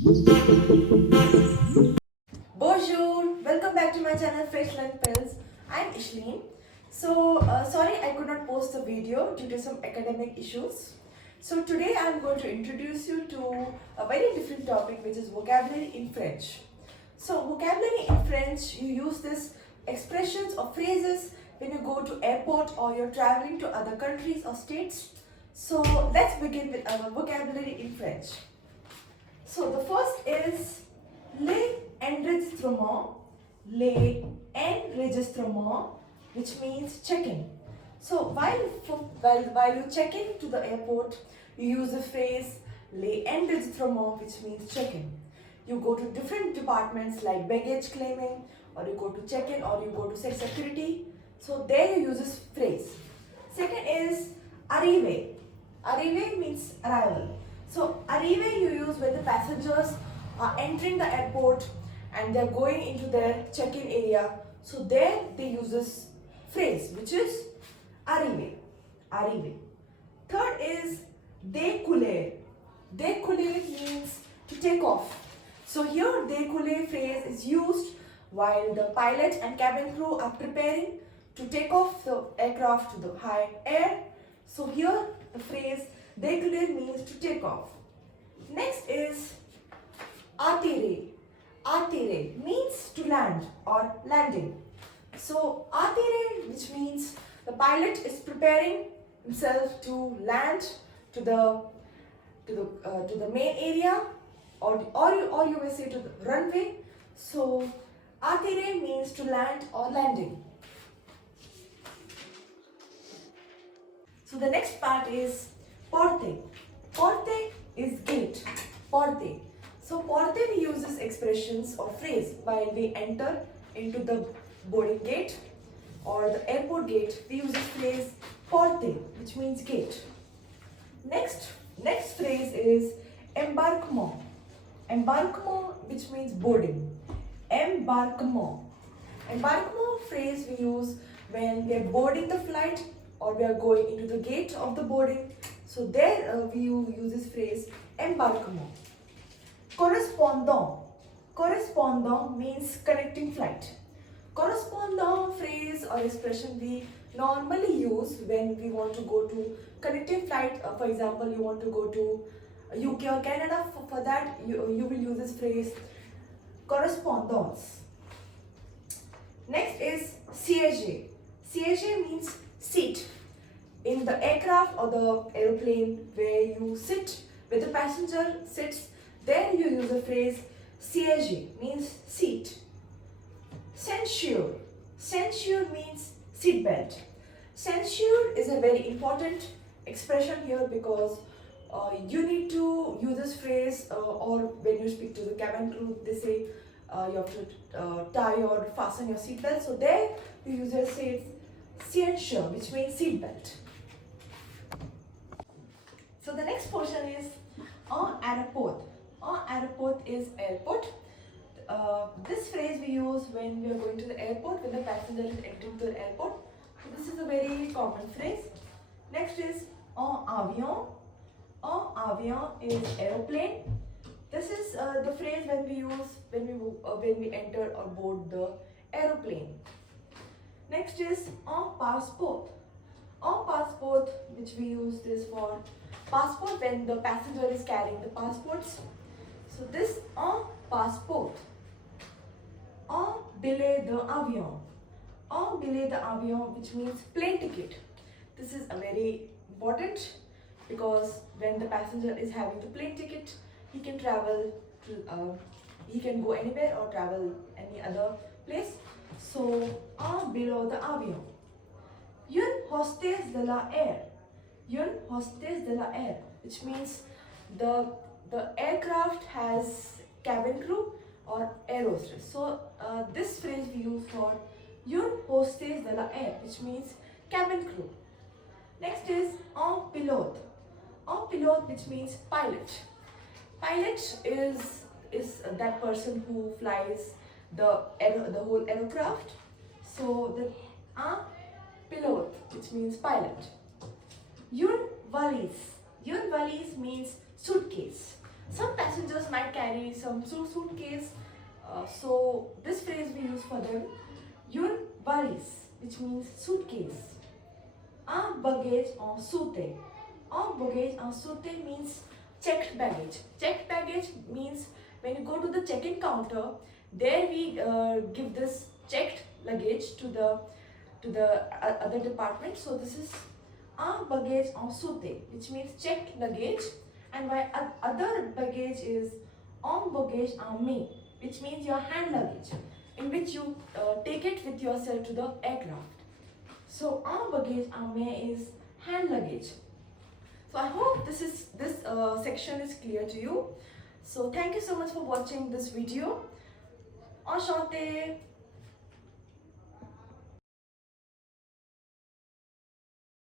Bonjour, welcome back to my channel Fresh Learn Pills. I'm Ishleen. Sorry I could not post the video due to some academic issues. So today I'm going to introduce you to a very different topic, which is vocabulary in French. So vocabulary in French, you use this expressions or phrases when you go to airport or you're traveling to other countries or states. So let's begin with our vocabulary in French. So the first is l'enregistrement, l'enregistrement, which means checking. So while you check in to the airport, you use the phrase l'enregistrement, which means checking. You go to different departments like baggage claiming, or you go to check-in, or you go to security. So there you use this phrase. Second is arriver. Arriver means arrival. So arriver you use when the passengers are entering the airport and they are going into their check-in area. So there they use this phrase, which is arriver. Arriver. Third is décoller. Décoller means to take off. So here décoller phrase is used while the pilot and cabin crew are preparing to take off the aircraft to the high air. So here the phrase décoller means to take off. Next is atterrir. Atterrir means to land or landing. So atterrir, which means the pilot is preparing himself to land to the main area, or you may say to the runway. So atterrir means to land or landing. So the next part is porte. Porte is gate. Porte. So porte we use this expressions or phrase while we enter into the boarding gate or the airport gate. We use this phrase porte, which means gate. Next phrase is embarquement. Embarquement, which means boarding. Embarquement. Embarquement phrase we use when we are boarding the flight or we are going into the gate of the boarding. So there we use this phrase embarquement. Correspondant. Correspondant means connecting flight. Correspondant phrase or expression we normally use when we want to go to connecting flight. For example, you want to go to UK or Canada. For that you will use this phrase correspondance. Next is siège. Siège means seat. In the aircraft or the aeroplane where you sit, where the passenger sits, there you use the phrase siège, means seat. Ceinture. Ceinture means seat belt. Ceinture is a very important expression here because you need to use this phrase or when you speak to the cabin crew, they say you have to tie or fasten your seat belt. So there you use the phrase ceinture, which means seat belt. So the next portion is en aéroport. En aéroport is airport. This phrase we use when we are going to the airport, when the passenger is entering to the airport. So this is a very common phrase. Next is en avion. En avion is aeroplane. This is the phrase when we use when we enter or board the aeroplane. Next is en passeport. En passeport, which we use this for passport when the passenger is carrying the passports. So this en passeport. En billet d'avion. En billet d'avion, which means plane ticket. This is a very important because when the passenger is having the plane ticket, he can travel to, he can go anywhere or travel any other place. So en billet d'avion. Une hostess de l'air. Une hostess de l'air, which means the aircraft has cabin crew or air hostess. So this phrase we use for une hostess de l'air, which means cabin crew. Next is en pilote. En pilote, which means pilot. Pilot is that person who flies the whole aircraft. So the en pilote, which means pilot. Une valise. Une valise means suitcase. Some passengers might carry some suitcase. So this phrase we use for them. Your valise, which means suitcase. Un bagage en soute. En bagage en soute means checked baggage. Checked baggage means when you go to the check-in counter, there we give this checked luggage to the other department. So this is un bagage en soute, which means checked luggage, and my other baggage is en bagage en main, which means your hand luggage, in which you take it with yourself to the aircraft. So en bagage en main is hand luggage. So I hope this section is clear to you. So thank you so much for watching this video. Enchanté.